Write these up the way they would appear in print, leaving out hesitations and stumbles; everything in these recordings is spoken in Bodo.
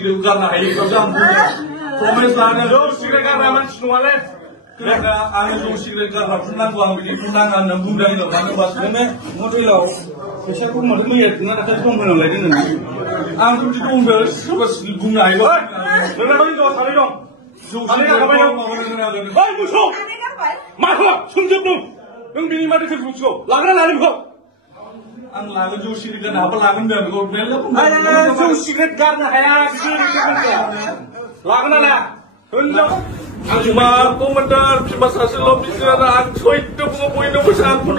karena ini kerjaan promes lagi jauh sirik karena mana semuanya karena angin jauh sirik karena punang gua ambil punang anda bunda itu mana basnya mau bilang saya pun mau lihat nggak ada tuh mana lagi nih angin itu umber sebab bunga itu kenapa itu tadi dong tadi apa yang hei musuh mana sunjuk dong yang bini mati terbuka lagan lari kok ang lagan jauh sirik karena apa lagan dia kau bilang apa jauh sirik karena kayak sirik lagan lah hendak cuma aku mendengar masa sebelum bicara aku itu mengopoin nomor satu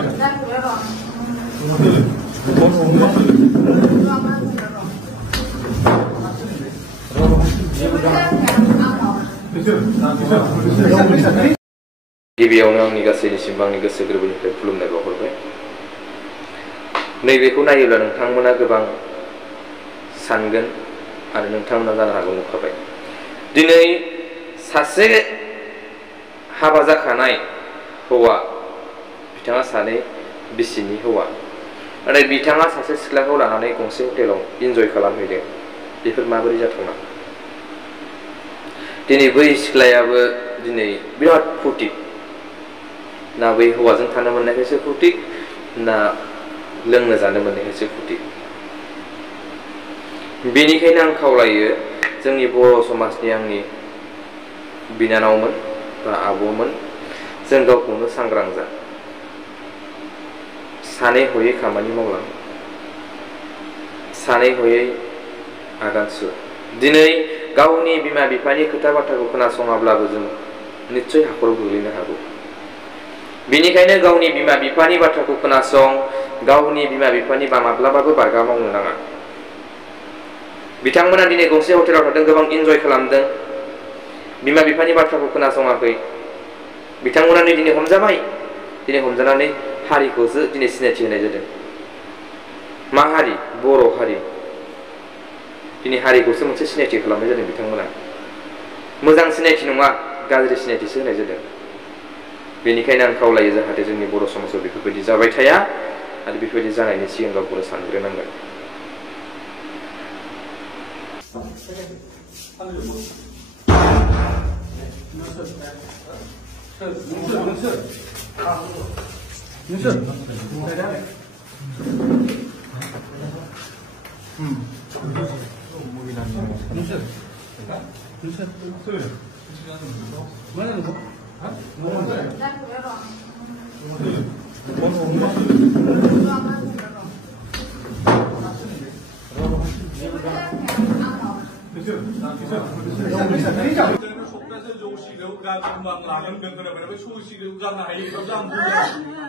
गिबियावनो आंनि गासैनिसिम आंनि गोसो गोरबोनिफ्राय खुलुमनाय बावहरबाय नैबेखौ नायोब्ला नोंथांमोना गोबां सानगोन आरो नोंथांमोना जानो हागौ नुखाबाय दिनै सासे हाबा जाखानाय हौवा बिथाङा सानै बिसिनि हौवा नाथाय बिथाङा सासे सिख्लाखौ लानानै गंसे हटेलाव इन्जय खालामहैदों बेफोर माबोरै जाथावना दिनै बै सिख्लायाबो दिनै बिराद फुर्ति ना बै हौवाजों थानो मोननायखायसो फुर्ति ना लोंनो जानो मोननायखायसो फुर्ति बेनिखायनो आं खावलायो जोंनि बर' समाजनि आंनि बिनानावमोन बा आब'मोन जों गावखौनो सांग्रां जा सानै हयै खामानि मावलां सानै हयै आगान सुर दिनै गावनि बिमा बिफानि खोथा बाथ्राखौ खोनासङाब्लाबो जों निश्चय हाखराव गोग्लैनो हागौ बेनिखायनो गावनि बिमा बिफानि बाथ्राखौ खोनासं गावनि बिमा बिफानि माब्लाबाबो बारगा मावनो नाङा बिथांमोना दिनै गंसे हटेलाव थादों गोबां इन्जय खालामदों बिमा बिफानि बाथ्राखौ खोनासङाखै बिथांमोना दिनै हमजाबाय दिनै हमजानानै हारिखौसो दिनै सिनायथि होनाय जादों मा हारि बर' हारि दिनै हारिखौसो मोनसे सिनायथि खालामनाय जादों बिथांमोना मोजां सिनायथि नङा गाज्रि सिनायथिसो होनाय जादों बेनिखायनो आं खावलायो जाहाथे जोंनि बर' समाजाव बेफोरबायदि जाबाय थाया आरो बेफोरबायदि जानायनि सिगां गावखौनो सानग्रोनांगोन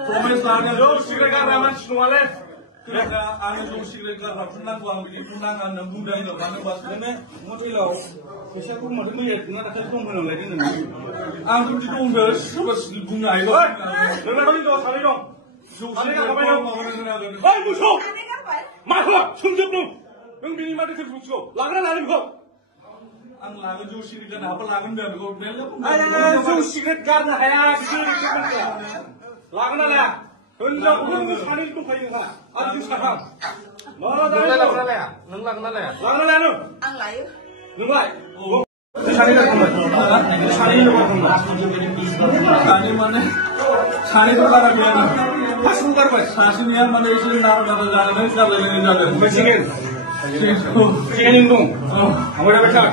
promes lagi jauh sirik karena mana semuanya karena angin jauh sirik karena punang gua ambil punang anda bunda itu mana basnya mau bilang saya pun mau lihat nggak ada tuh mana lagi nih angin itu umber sebab bunga itu kenapa itu tadi dong tadi apa yang hei musuh mana sunjuk dong yang bini mati terbuka lagan lari kok ang lagan jauh sirik karena apa lagan dia kau bilang apa jauh sirik karena kayak sirik lagan lah hendak untuk hari itu kayak apa ada sekarang mana dah lagan lah neng lagan lah ang layu neng layu Sari dah kamu, sari itu kamu. Sari mana? Sari itu apa dia? Pas bukan pas. Sari ni mana isi naruh naruh jalan ni jalan ni jalan. Chicken, chicken itu. Kamu dah baca?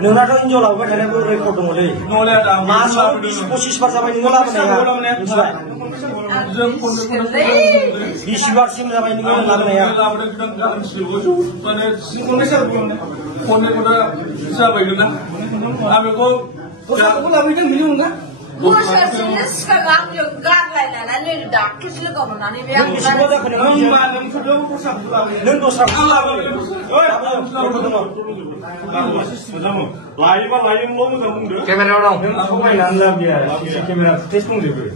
Nona kan injol lah, bukan ada pun rekod dong le. Noleh ada. Masuk posisi bersama ini ngolah mana ya? Bisi bersih bersama ini ngolah mana ya? Konek udah siapa itu nak? Abi kau, aku lagi kan minum kan? Bukan jenis sekarang juga lain lain ni dah kisah kau mana ni biar. Bisi bodoh kan? neng sudah pusat lagi. Neng dosa. Kamera orang. Aku main nanda biar. Kamera test pun dulu.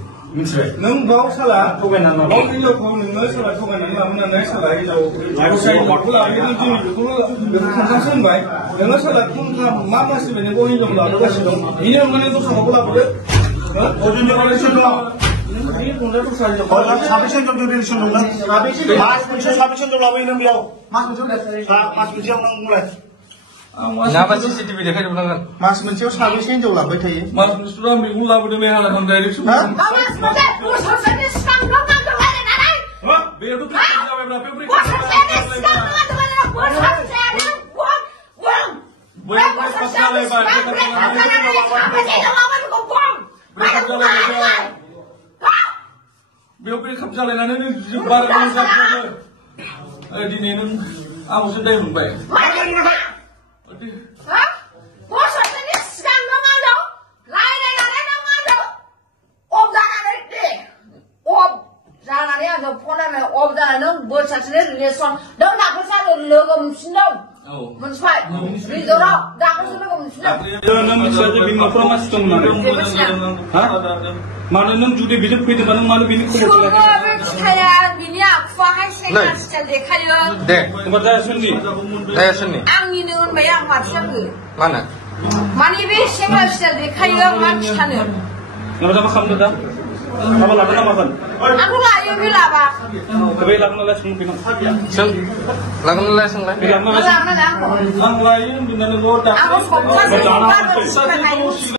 Neng bawa salah. Aku main nanda. Bawa ini kau neng salah kau main nanda. Mana neng salah itu. Aku saya waktu lagi ni tu konsentrasi baik. Neng salah pun mama sih ni kau ini jom lah. Ini mana tu sama pula boleh. Oh jadi mana sih tu? Ini pun dah tu sahaja. Kalau habis yang jom jadi sunu lah. Habis yang jom lah ini biar. Mas macam mana? Mas macam yang mulai. Napa CCTV देखायजोबनांगोन मास मोनसेयाव साबेसे हिनजाव लाबोबाय थायो Mas Mestura मैगं लाबोदों बे हालाखौ डाइरेक्ट हा Mama sebentar, bosannya sekarang belum ngantuk lagi nanai. बेयावथ' प्रेक्टिस जाबाय ब्रा बे Bosannya sekarang ngantuk lagi, bosannya buang, buang. Bosannya sekarang apa sih yang mama itu buang? बेयाव बे खाप जालायनानै नों बारा मोजां जादों दिनै नों आंखौसो दाय मोनबाय Hah? Bosannya sekarang belum ngantuk. Lain-lain ngantuk. Om jangan deh. Om jangan ya, no phone om jangan bosannya relation. Dong nak bosan logo mungkin dong. Menspay. Rizora, dah aku sudah mungkin. नों मिथिया जे बिनि न'खराव मानसि दं होननानै हा मानो नों जुदि बिजों फैदोंबा नों मानो बिनि खबर Saya bini aku akan saya kasih dekaya. deh होमबा जाया सोरनि sini Angin dengan bayang mati aku. mana Mani be saya kasih dekaya mati kanu. नों मा खालामदों दा माबा लादों ना मागोन Aku layu bila ba. बे लांनालाय सों बिनाव soं langsung soंलाय बे लांनालाय Malam malam. आं लायो बिनाव नों दा Aku fokus.